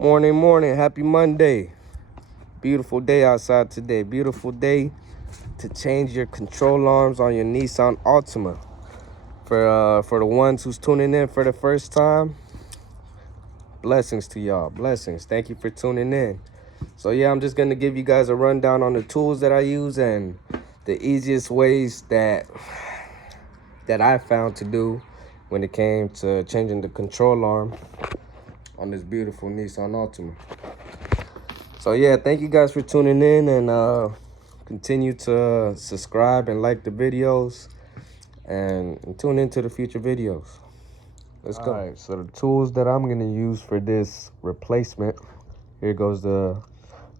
Morning, morning. Happy Monday. Beautiful day outside today. Beautiful day to change your control arms on your Nissan Altima. For the ones who's tuning in for the first time, blessings to y'all. Blessings. Thank you for tuning in. So yeah, I'm just gonna give you guys a rundown on the tools that I use and the easiest ways that I found to do when it came to changing the control arm on this beautiful Nissan Altima. So yeah, thank you guys for tuning in, and continue to subscribe and like the videos and tune into the future videos. Let's go. All right, so the tools that I'm gonna use for this replacement, here goes the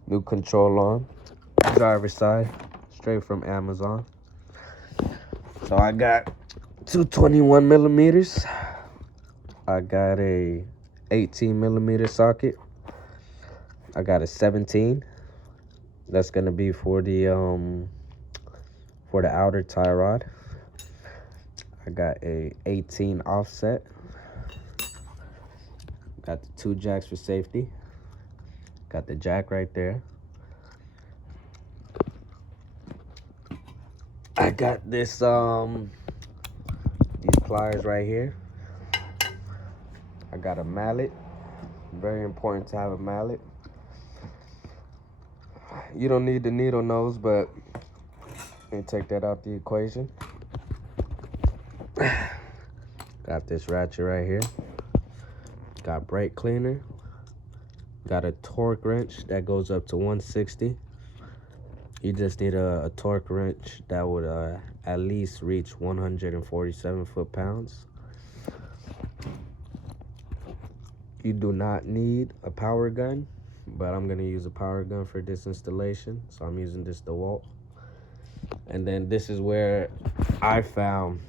new control arm, driver's side, straight from Amazon. So I got two 21 millimeters. I got a 18 millimeter socket. I got a 17. That's gonna be for the outer tie rod. I got a 18 offset. Got the two jacks for safety. Got the jack right there. I got this these pliers right here. I got a mallet. Very important to have a mallet. You don't need the needle nose, but let me take that out the equation. Got this ratchet right here. Got brake cleaner. Got a torque wrench that goes up to 160. You just need a torque wrench that would at least reach 147 foot-pounds. You do not need a power gun, but I'm gonna use a power gun for this installation, so I'm using this DeWalt. And then this is where I found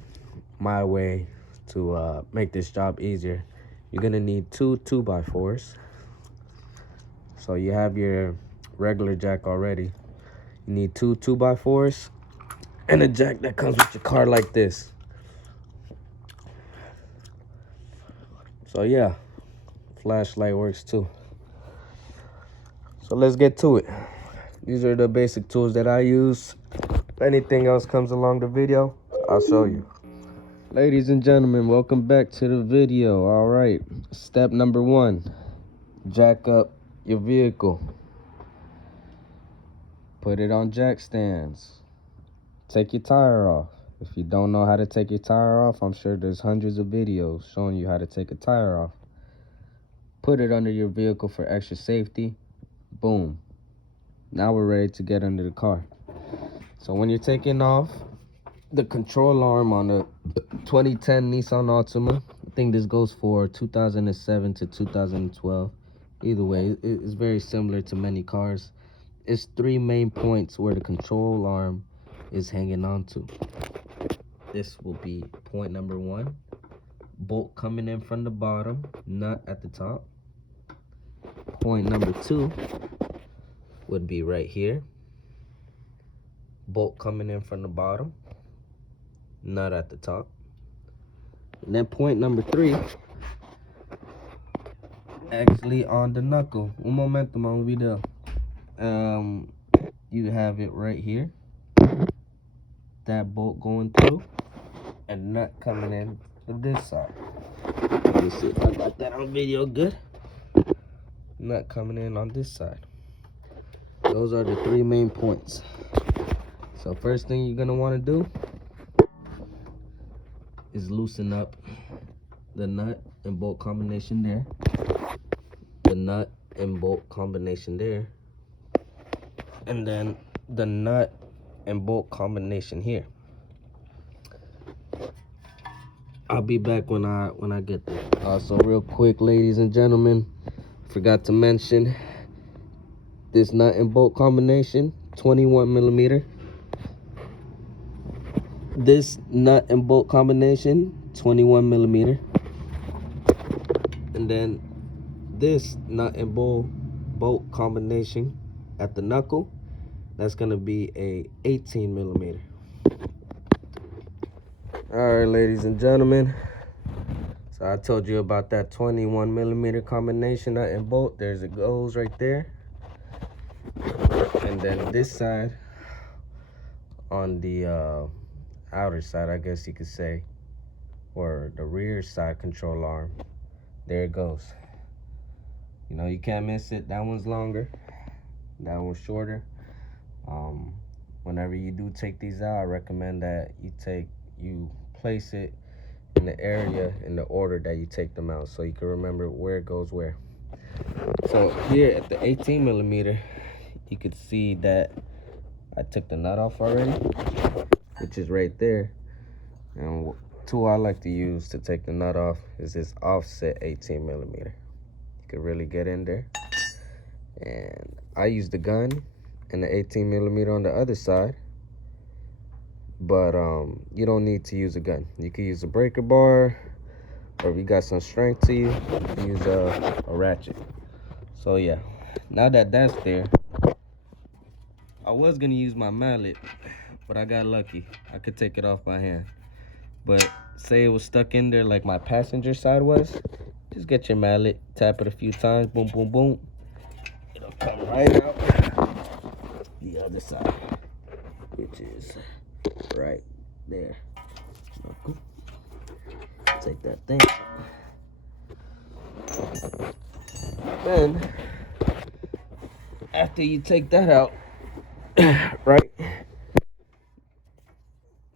my way to make this job easier. You're gonna need two 2x4s. So you have your regular jack already. You need two 2x4s and a jack that comes with your car like this. So yeah, flashlight works too. So let's get to it. These are the basic tools that I use. If anything else comes along the video, I'll show you. Ladies and gentlemen, welcome back to the video. All right, step number 1, jack up your vehicle. Put it on jack stands. Take your tire off. If you don't know how to take your tire off, I'm sure there's hundreds of videos showing you how to take a tire off. Put it under your vehicle for extra safety. Boom. Now we're ready to get under the car. So when you're taking off the control arm on the 2010 Nissan Altima, I think this goes for 2007 to 2012. Either way, it's very similar to many cars. It's 3 main points where the control arm is hanging on to. This will be point number 1. Bolt coming in from the bottom, nut at the top. Point number 2 would be right here. Bolt coming in from the bottom, nut at the top. And then point number 3, actually on the knuckle. Un momento, mon video. You have it right here. That bolt going through, and nut coming in to this side. Let me see if I got that on video good. Nut coming in on this side. Those are the 3 main points. So first thing you're gonna want to do is loosen up the nut and bolt combination there. The nut and bolt combination there. And then the nut and bolt combination here. I'll be back when I get there. Also, real quick, ladies and gentlemen, forgot to mention this nut and bolt combination, 21 millimeter. This nut and bolt combination, 21 millimeter. And then this nut and bolt combination at the knuckle, that's gonna be a 18 millimeter. All right, ladies and gentlemen, so So I told you about that 21mm combination nut and bolt. There's it goes right there. And then this side, on the outer side, I guess you could say, or the rear side control arm, there it goes. You know, you can't miss it. That one's longer, that one's shorter. Whenever you do take these out, I recommend that you place it in the area in the order that you take them out, so you can remember where it goes where. So here at the 18mm, you could see that I took the nut off already, which is right there. And tool I like to use to take the nut off is this offset 18mm. You can really get in there. And I use the gun and the 18mm on the other side, but you don't need to use a gun. You can use a breaker bar, or if you got some strength to you, use a ratchet. So yeah, now that that's there, I was gonna use my mallet, but I got lucky. I could take it off by hand. But say it was stuck in there like my passenger side was, just get your mallet, tap it a few times, boom, boom, boom. It'll come right out the other side, which is right there. Take that thing out. Then, after you take that out, right,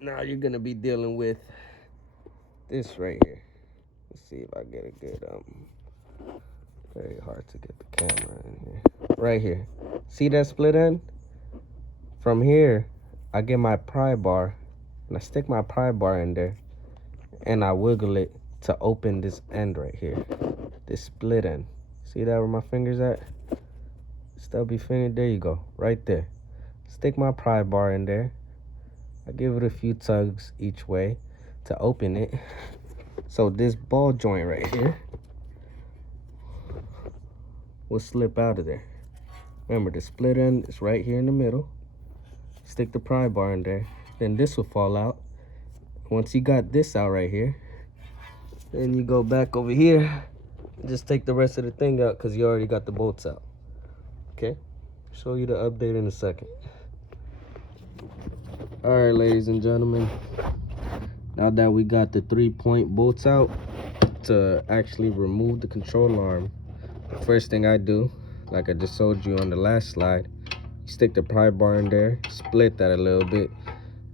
now you're gonna be dealing with this right here. Let's see if I get a good, very hard to get the camera in here. Right here. See that split end? From here, I get my pry bar, and I stick my pry bar in there, and I wiggle it to open this end right here. This split end. See that where my finger's at? Stubby finger, there you go, right there. Stick my pry bar in there. I give it a few tugs each way to open it. So this ball joint right here will slip out of there. Remember, the split end is right here in the middle. Stick the pry bar in there. Then this will fall out. Once you got this out right here, then you go back over here and just take the rest of the thing out, because you already got the bolts out. Okay? Show you the update in a second. Alright, ladies and gentlemen, now that we got the 3-point bolts out, to actually remove the control arm, the first thing I do, like I just showed you on the last slide, you stick the pry bar in there, split that a little bit,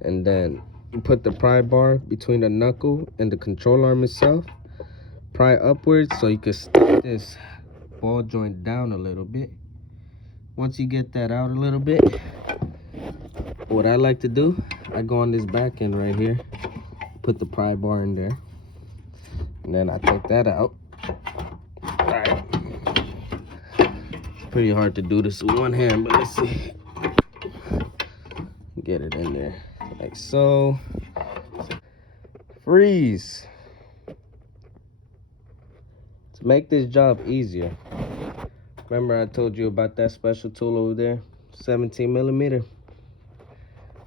and then you put the pry bar between the knuckle and the control arm itself, pry upwards so you can stick this ball joint down a little bit. Once you get that out a little bit, what I like to do, I go on this back end right here, put the pry bar in there, and then I take that out. Alright. It's pretty hard to do this with one hand, but let's see. Get it in there, like so. Freeze. To make this job easier, remember I told you about that special tool over there, 17mm?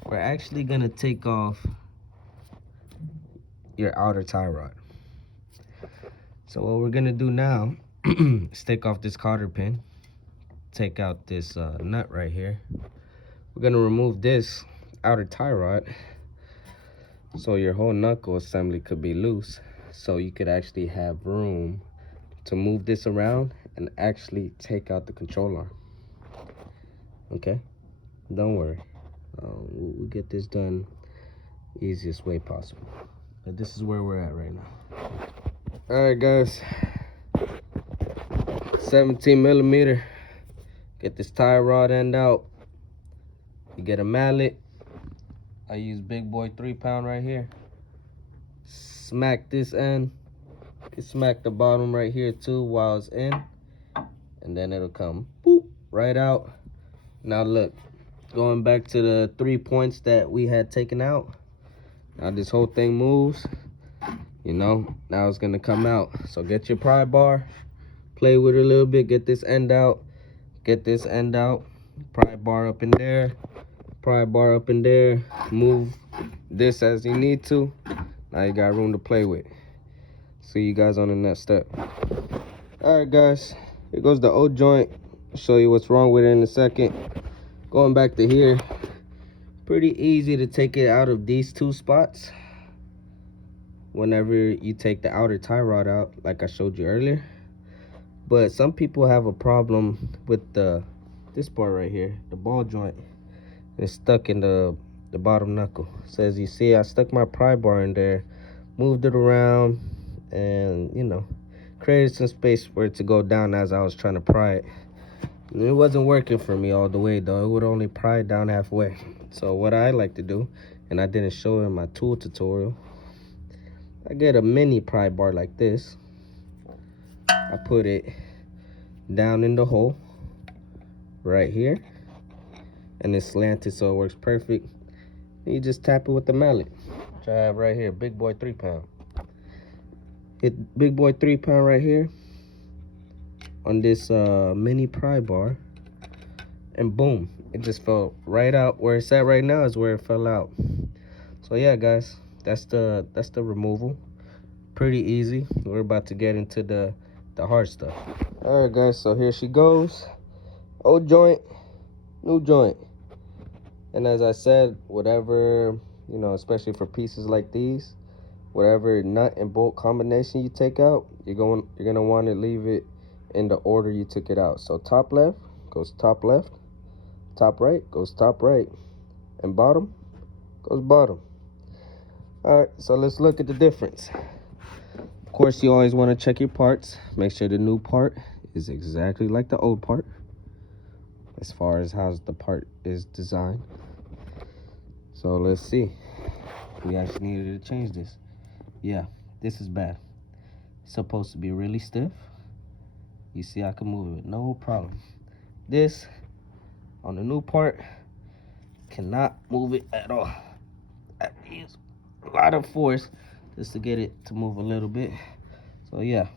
We're actually gonna take off your outer tie rod. So what we're gonna do now is take off this cotter pin, take out this nut right here. We're gonna remove this outer tie rod so your whole knuckle assembly could be loose, so you could actually have room to move this around and actually take out the control arm. Okay, don't worry, we'll get this done easiest way possible. But this is where we're at right now. All right, guys, 17mm. Get this tie rod end out. You get a mallet. I use big boy 3-pound right here. Smack this end. You can smack the bottom right here too while it's in, and then it'll come boop right out. Now look, going back to the 3 points that we had taken out. Now this whole thing moves. You know, now it's gonna come out. So get your pry bar, play with it a little bit, get this end out, get this end out, pry bar up in there, pry bar up in there, move this as you need to. Now you got room to play with. See you guys on the next step. All right, guys, here goes the old joint. I'll show you what's wrong with it in a second. Going back to here, pretty easy to take it out of these two spots whenever you take the outer tie rod out, like I showed you earlier. But some people have a problem with this part right here, the ball joint. It's stuck in the bottom knuckle. So as you see, I stuck my pry bar in there, moved it around, and you know, created some space for it to go down as I was trying to pry it. And it wasn't working for me all the way though. It would only pry it down halfway. So what I like to do, and I didn't show in my tool tutorial, I get a mini pry bar like this. I put it down in the hole right here, and it's slanted so it works perfect. And you just tap it with the mallet, which I have right here, big boy 3-pound. Hit big boy 3-pound right here on this mini pry bar, and boom, it just fell right out. Where it's at right now is where it fell out. So yeah, guys, that's the removal. Pretty easy. We're about to get into the hard stuff. All right, guys, so here she goes. Old joint, new joint. And as I said, whatever, you know, especially for pieces like these, whatever nut and bolt combination you take out, you're gonna want to leave it in the order you took it out. So top left goes top left, top right goes top right, and bottom goes bottom. All right, so let's look at the difference. Of course, you always want to check your parts. Make sure the new part is exactly like the old part as far as how the part is designed. So let's see. We actually needed to change this. Yeah, this is bad. It's supposed to be really stiff. You see, I can move it, no problem. This, on the new part, cannot move it at all. I use a lot of force just to get it to move a little bit. So yeah,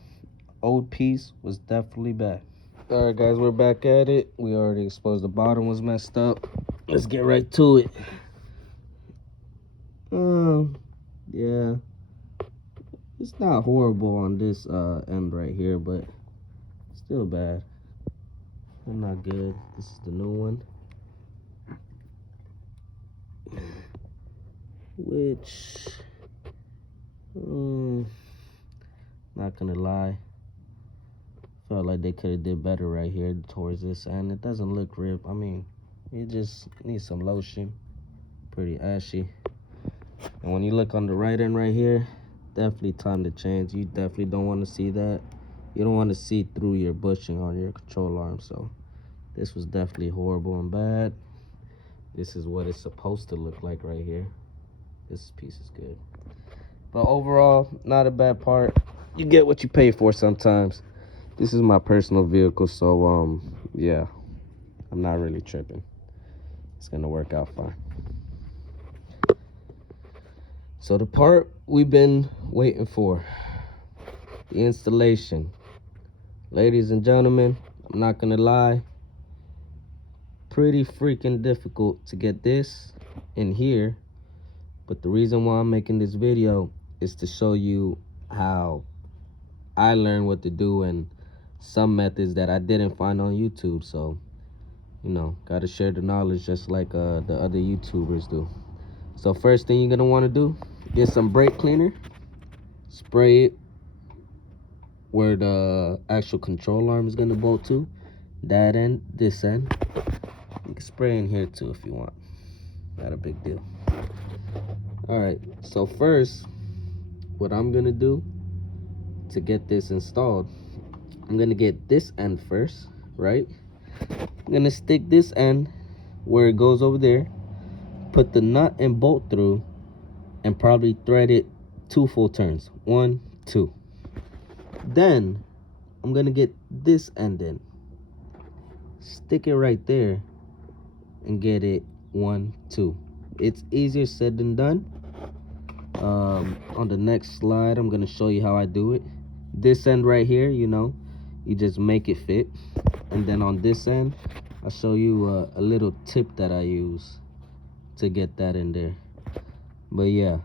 old piece was definitely bad. All right, guys, we're back at it. We already exposed the bottom was messed up. Let's get right to it. Yeah, it's not horrible on this end right here, but still bad. Still not good. This is the new one, which not gonna lie, felt like they could have did better right here towards this end. It doesn't look ripped. I mean, it just needs some lotion. Pretty ashy. And when you look on the right end right here, definitely time to change. You definitely don't want to see that. You don't want to see through your bushing on your control arm. So this was definitely horrible and bad. This is what it's supposed to look like right here. This piece is good. But overall, not a bad part. You get what you pay for sometimes. This is my personal vehicle, so yeah, I'm not really tripping. It's gonna work out fine. So the part we've been waiting for, the installation. Ladies and gentlemen, I'm not gonna lie, pretty freaking difficult to get this in here. But the reason why I'm making this video is to show you how I learned what to do and some methods that I didn't find on YouTube. So, you know, gotta share the knowledge just like the other YouTubers do. So first thing you're gonna want to do, get some brake cleaner, spray it where the actual control arm is gonna bolt to, that end, this end. You can spray in here too if you want, not a big deal. All right, so first, what I'm gonna do to get this installed, I'm gonna get this end first, right? I'm gonna stick this end where it goes over there, put the nut and bolt through, and probably thread it 2 full turns. 1, 2. Then I'm gonna get this end in, stick it right there, and get it 1, 2. It's easier said than done. On the next slide, I'm gonna show you how I do it. This end right here, you know, you just make it fit. And then on this end, I'll show you a little tip that I use to get that in there. But yeah,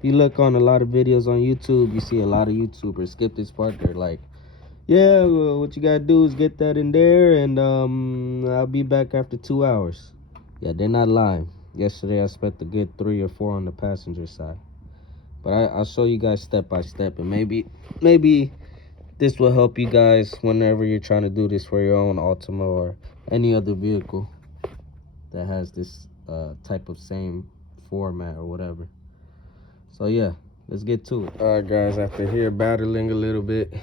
If you look on a lot of videos on YouTube, you see a lot of YouTubers skip this part. They're like, yeah, well, what you gotta do is get that in there, and I'll be back after 2 hours. Yeah, they're not lying. Yesterday I spent a good 3 or 4 on the passenger side. But I'll show you guys step by step, and maybe this will help you guys whenever you're trying to do this for your own Altima or any other vehicle that has this type of same format or whatever. So yeah, let's get to it. All right, guys, after here battling a little bit,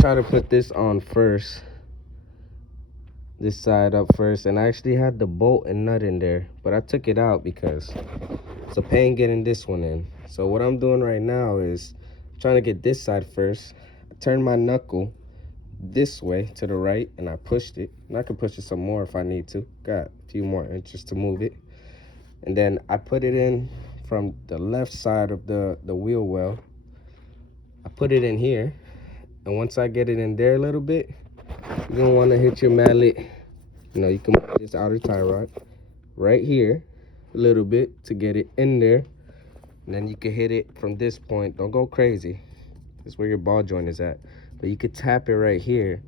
try to put this on first, this side up first. And I actually had the bolt and nut in there, but I took it out because it's a pain getting this one in. So what I'm doing right now is trying to get this side first. I turned my knuckle this way to the right and I pushed it, and I can push it some more if I need to. Got a few more inches to move it. And then I put it in from the left side of the wheel well. I put it in here, and once I get it in there a little bit, you're gonna want to hit your mallet. You know, you can put this outer tie rod right here a little bit to get it in there, and then you can hit it from this point. Don't go crazy, this is where your ball joint is at, but you could tap it right here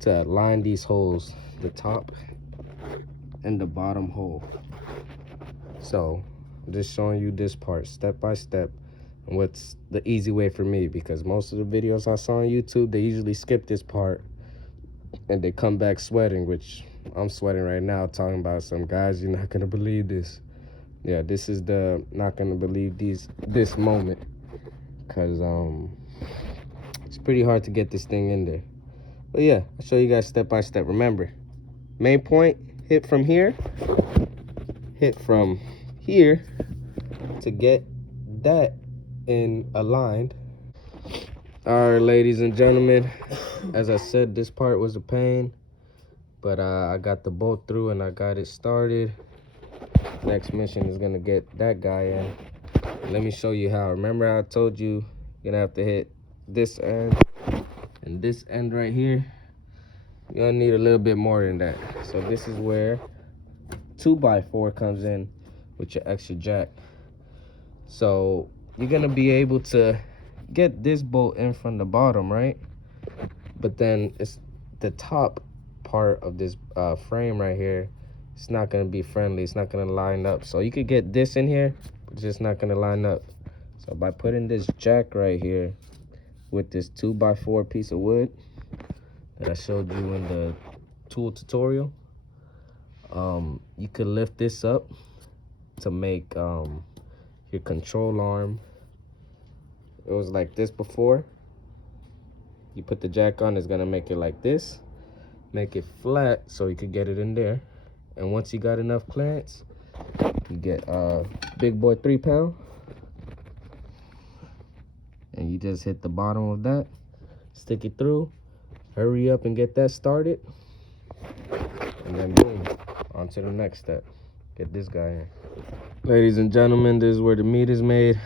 to line these holes, the top and the bottom hole. So I'm just showing you this part step by step, and what's the easy way for me, because most of the videos I saw on YouTube, they usually skip this part and they come back sweating, which I'm sweating right now talking about some guys. You're not gonna believe this. Yeah, this is the not gonna believe this moment, because it's pretty hard to get this thing in there. But yeah, I'll show you guys step by step. Remember, main point, hit from here, hit from here to get that in aligned. All right, ladies and gentlemen, as I said, this part was a pain, but I got the bolt through and I got it started. Next mission is gonna get that guy in. Let me show you how. Remember how I told you you're gonna have to hit this end and this end right here? You're gonna need a little bit more than that. So this is where 2x4 comes in with your extra jack. So you're gonna be able to get this bolt in from the bottom, right? But then it's the top part of this frame right here. It's not gonna be friendly. It's not gonna line up. So you could get this in here, but it's just not gonna line up. So by putting this jack right here with this 2x4 piece of wood that I showed you in the tool tutorial, you could lift this up to make your control arm. It was like this before. You put the jack on, it's gonna make it like this, make it flat so you could get it in there. And once you got enough clearance, you get big boy 3-pound, and you just hit the bottom of that, stick it through, hurry up and get that started, and then boom, on to the next step. Get this guy in. Ladies and gentlemen, this is where the meat is made.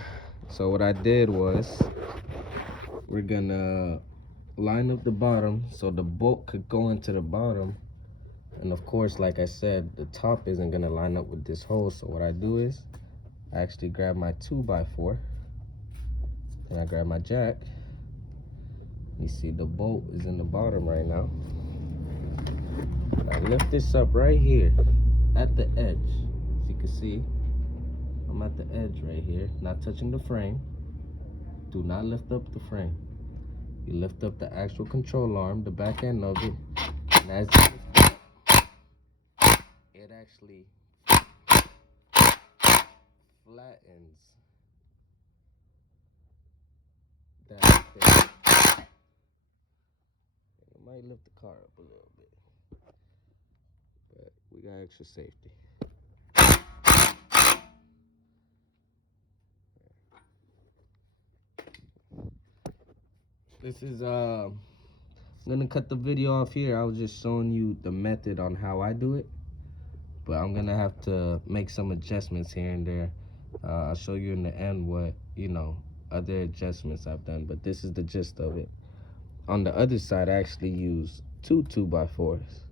So what I did was, we're gonna line up the bottom so the bolt could go into the bottom. And of course, like I said, the top isn't gonna line up with this hole. So what I do is, I actually grab my 2x4, and I grab my jack. You see the bolt is in the bottom right now. I lift this up right here at the edge. As you can see, I'm at the edge right here, not touching the frame. Do not lift up the frame. You lift up the actual control arm, the back end of it, and as you lift up, it actually flattens that thing. It might lift the car up a little bit, but we got extra safety. This is I'm gonna cut the video off here. I was just showing you the method on how I do it, but I'm gonna have to make some adjustments here and there. I'll show you in the end what, you know, other adjustments I've done, but this is the gist of it. On the other side, I actually use two 2x4s.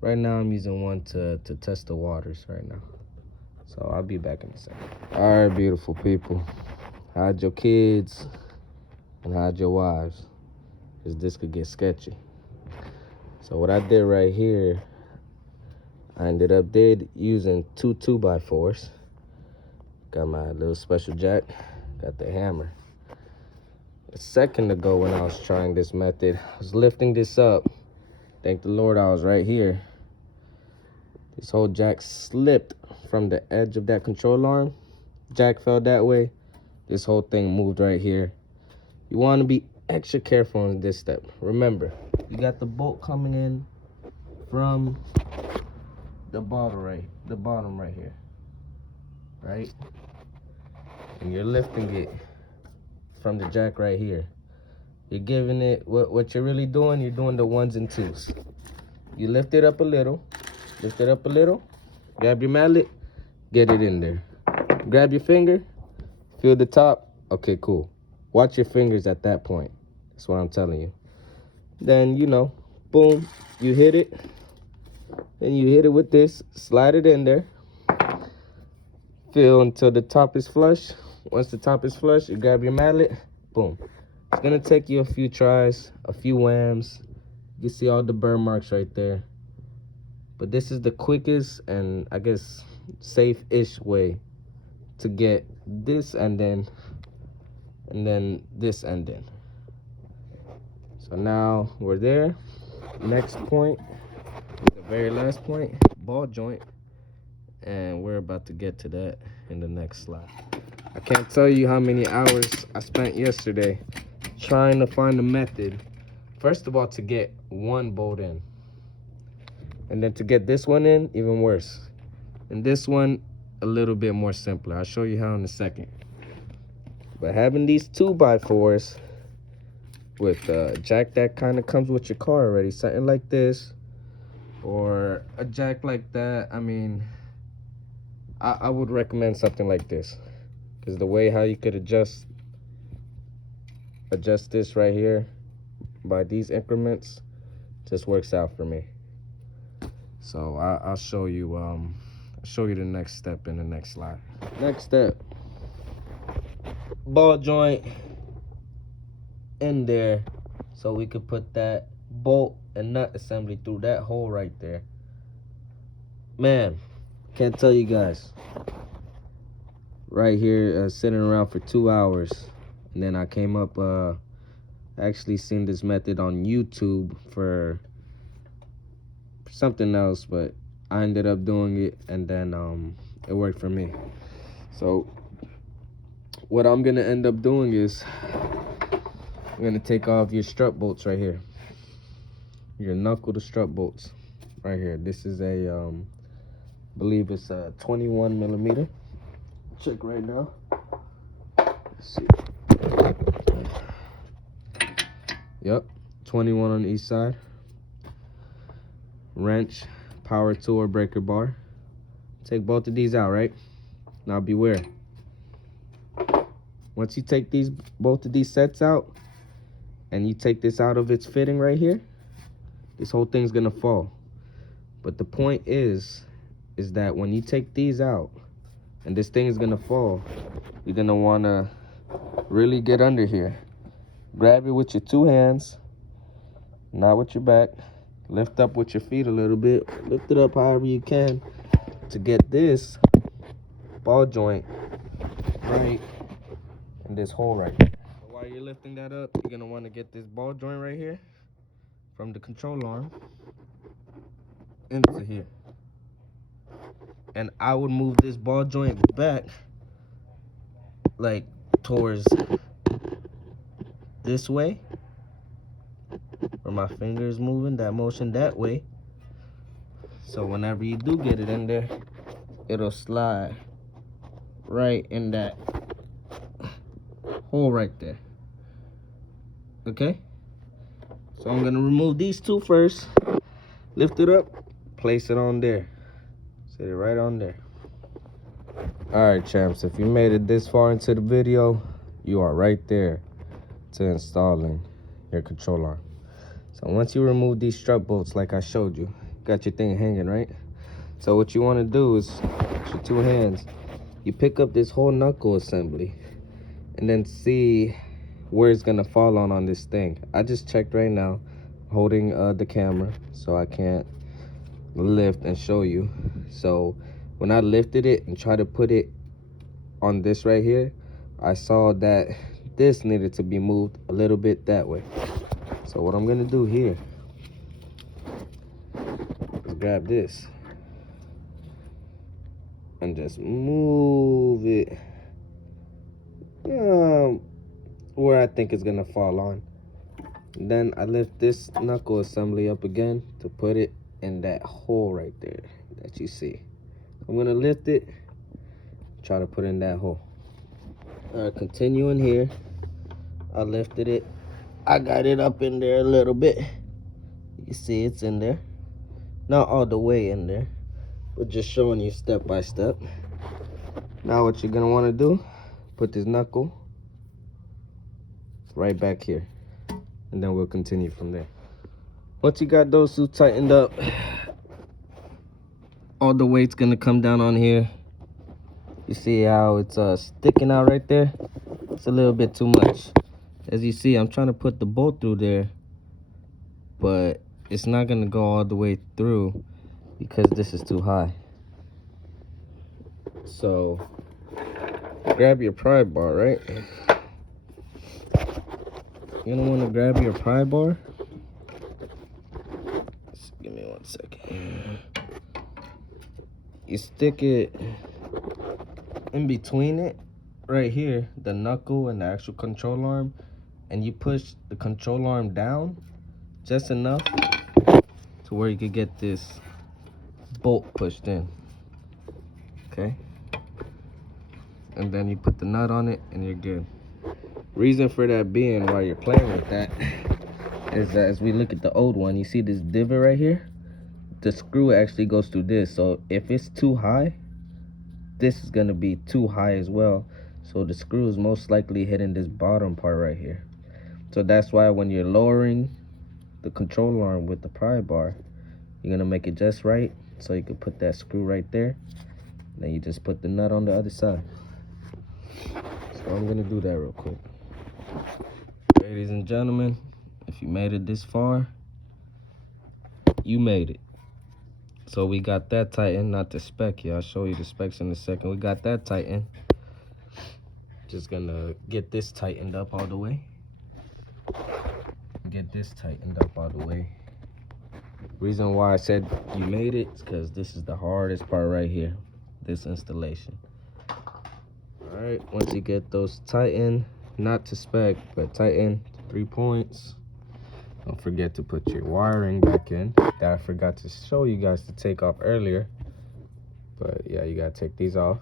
Right now I'm using one to test the waters right now. So I'll be back in a second. All right, beautiful people. Hide your kids and hide your wives, because this could get sketchy. So what I did right here, I ended up using two 2x4s. Got my little special jack, got the hammer. A second ago when I was trying this method, I was lifting this up. Thank the Lord I was right here. This whole jack slipped from the edge of that control arm. Jack fell that way. This whole thing moved right here. You want to be extra careful on this step. Remember, you got the bolt coming in from the bottom right here, right? And you're lifting it from the jack right here. You're giving it, what you're really doing, you're doing the 1s and 2s. You lift it up a little, grab your mallet, get it in there. Grab your finger, feel the top, okay, cool. Watch your fingers at that point. That's what I'm telling you. Then, you know, boom, you hit it. Then you hit it with this, slide it in there. Feel until the top is flush. Once the top is flush, you grab your mallet, boom. It's gonna take you a few tries, a few whams. You can see all the burn marks right there. But this is the quickest and I guess safe-ish way to get this and then this and then. So now we're there. Next point, the very last point, ball joint. And we're about to get to that in the next slide. I can't tell you how many hours I spent yesterday trying to find a method. First of all, to get one bolt in. And then to get this one in, even worse. And this one, a little bit more simpler. I'll show you how in a second. But having these 2x4s with a jack that kind of comes with your car already, something like this, or a jack like that, I mean, I would recommend something like this. Because the way how you could adjust this right here by these increments just works out for me. So I'll show you the next step in the next slide. Next step, ball joint in there so we could put that bolt and nut assembly through that hole right there. Man, can't tell you guys. Right here, sitting around for 2 hours, and then I came up, actually seen this method on YouTube for something else, but I ended up doing it, and then it worked for me. So what I'm gonna end up doing is I'm gonna take off your strut bolts right here, your knuckle to strut bolts right here. This is a I believe it's a 21 millimeter. Check right now. Let's see. Yep, 21 on each side. Wrench, power tool or breaker bar. Take both of these out, right? Now beware. Once you take both of these sets out, and you take this out of its fitting right here, this whole thing's gonna fall. But the point is that when you take these out, and this thing is gonna fall, you're gonna wanna really get under here. Grab it with your 2 hands, not with your back. Lift up with your feet a little bit. Lift it up however you can to get this ball joint right in this hole right there. So while you're lifting that up, you're gonna wanna get this ball joint right here from the control arm into here. And I would move this ball joint back like towards this way, where my finger is moving, that motion that way. So whenever you do get it in there, it'll slide right in that hole right there. Okay? So I'm gonna remove these 2 first, lift it up, place it on there. Set it right on there. Alright, champs, if you made it this far into the video, you are right there to installing your control arm. So once you remove these strut bolts like I showed you, got your thing hanging, right? So what you want to do is, with your two hands, you pick up this whole knuckle assembly and then see where it's gonna fall on this thing. I just checked right now, holding the camera, so I can't lift and show you. So when I lifted it and tried to put it on this right here, I saw that this needed to be moved a little bit that way. So what I'm gonna do here is grab this and just move it where I think it's gonna fall on. And then I lift this knuckle assembly up again to put it in that hole right there that you see. I'm gonna lift it, try to put in that hole. All right, continuing here, I lifted it. I got it up in there a little bit. You see it's in there. Not all the way in there, but just showing you step by step. Now what you're gonna wanna do, put this knuckle right back here, and then we'll continue from there. Once you got those two tightened up, all the weight's gonna come down on here. You see how it's sticking out right there? It's a little bit too much. As you see, I'm trying to put the bolt through there, but it's not gonna go all the way through because this is too high. So grab your pry bar, right? You're gonna wanna grab your pry bar. Just give me 1 second. You stick it in between it, right here, the knuckle and the actual control arm, and you push the control arm down just enough to where you could get this bolt pushed in. Okay? And then you put the nut on it and you're good. Reason for that being, while you're playing with that, is that as we look at the old one, you see this divot right here? The screw actually goes through this. So if it's too high, this is gonna be too high as well. So the screw is most likely hitting this bottom part right here. So that's why when you're lowering the control arm with the pry bar, you're gonna make it just right so you can put that screw right there. Then you just put the nut on the other side. So I'm gonna do that real quick. Ladies and gentlemen, if you made it this far, you made it. So we got that tightened, not the spec here. I'll show you the specs in a second. We got that tightened. Just gonna get this tightened up all the way. Get this tightened up all the way. Reason why I said you made it is because this is the hardest part right here, this installation. All right, once you get those tightened, not to spec, but tighten 3 points. Don't forget to put your wiring back in. That I forgot to show you guys to take off earlier. But yeah, you gotta take these off.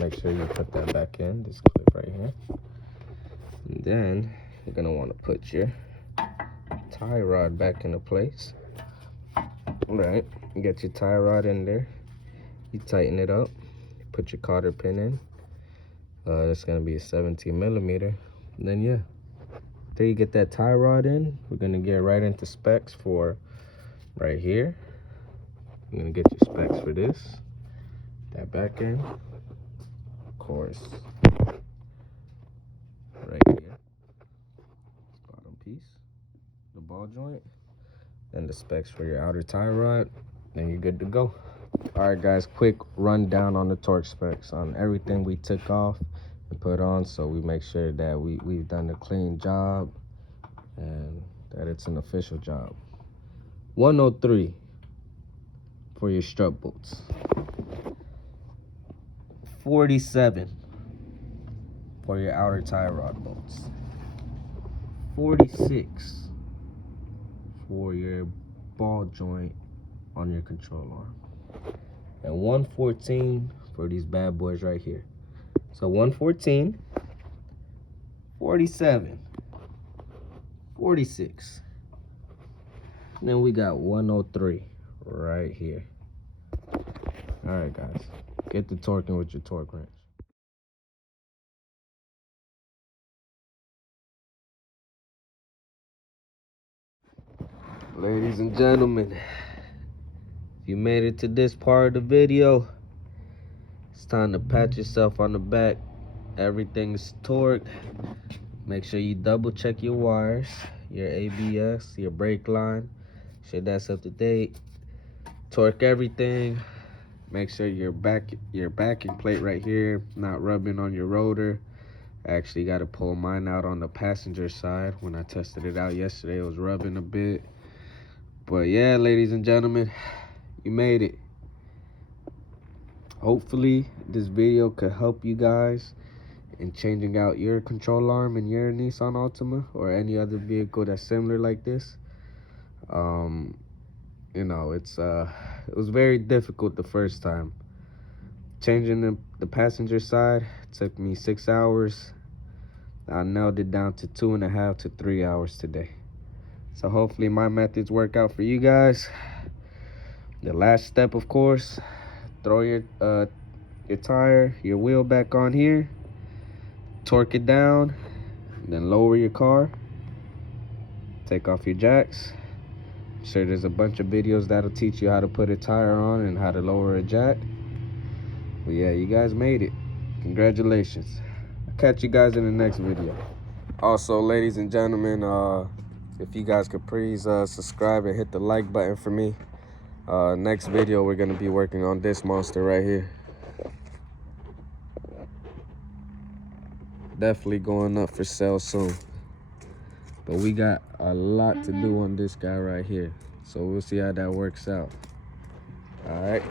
Make sure you put that back in, this clip right here. And then you're gonna wanna put your tie rod back into place. All right, you get your tie rod in there. You tighten it up. Put your cotter pin in. It's gonna be a 17 millimeter. And then yeah, after you get that tie rod in, we're gonna get right into specs for right here. You're gonna get your specs for this, that back end, of course, right here, bottom piece, the ball joint, then the specs for your outer tie rod. Then you're good to go. All right, guys, quick rundown on the torque specs on everything we took off and put on, so we make sure that we've done a clean job and that it's an official job. 103 for your strut bolts. 47 for your outer tie rod bolts. 46 for your ball joint on your control arm. And 114 for these bad boys right here. So 114, 47, 46. And then we got 103 right here. All right, guys, get to torquing with your torque wrench. Ladies and gentlemen, If you made it to this part of the video, it's time to pat yourself on the back. Everything's torqued. Make sure you double check your wires, your ABS, your brake line. Sure that's up to date. Torque everything. Make sure your backing plate right here not rubbing on your rotor. I actually got to pull mine out on the passenger side. When I tested it out yesterday, it was rubbing a bit. But yeah, ladies and gentlemen, you made it. Hopefully this video could help you guys in changing out your control arm in your Nissan Altima or any other vehicle that's similar like this. You know, it was very difficult the first time. Changing the passenger side took me 6 hours. I nailed it down to 2.5 to 3 hours today. So hopefully my methods work out for you guys. The last step, of course, throw your tire, your wheel back on here, torque it down, then lower your car, take off your jacks. I'm sure there's a bunch of videos that'll teach you how to put a tire on and how to lower a jack. But yeah, you guys made it. Congratulations. I'll catch you guys in the next video. Also, ladies and gentlemen, if you guys could please subscribe and hit the like button for me. Next video, we're going to be working on this monster right here. Definitely going up for sale soon. But we got a lot to do on this guy right here. So we'll see how that works out. All right.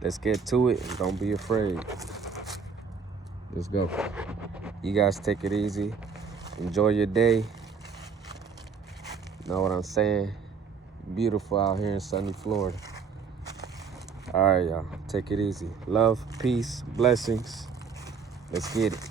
Let's get to it and don't be afraid. Let's go. You guys take it easy. Enjoy your day. Know what I'm saying? Beautiful out here in sunny Florida. All right, y'all. Take it easy. Love, peace, blessings. Let's get it.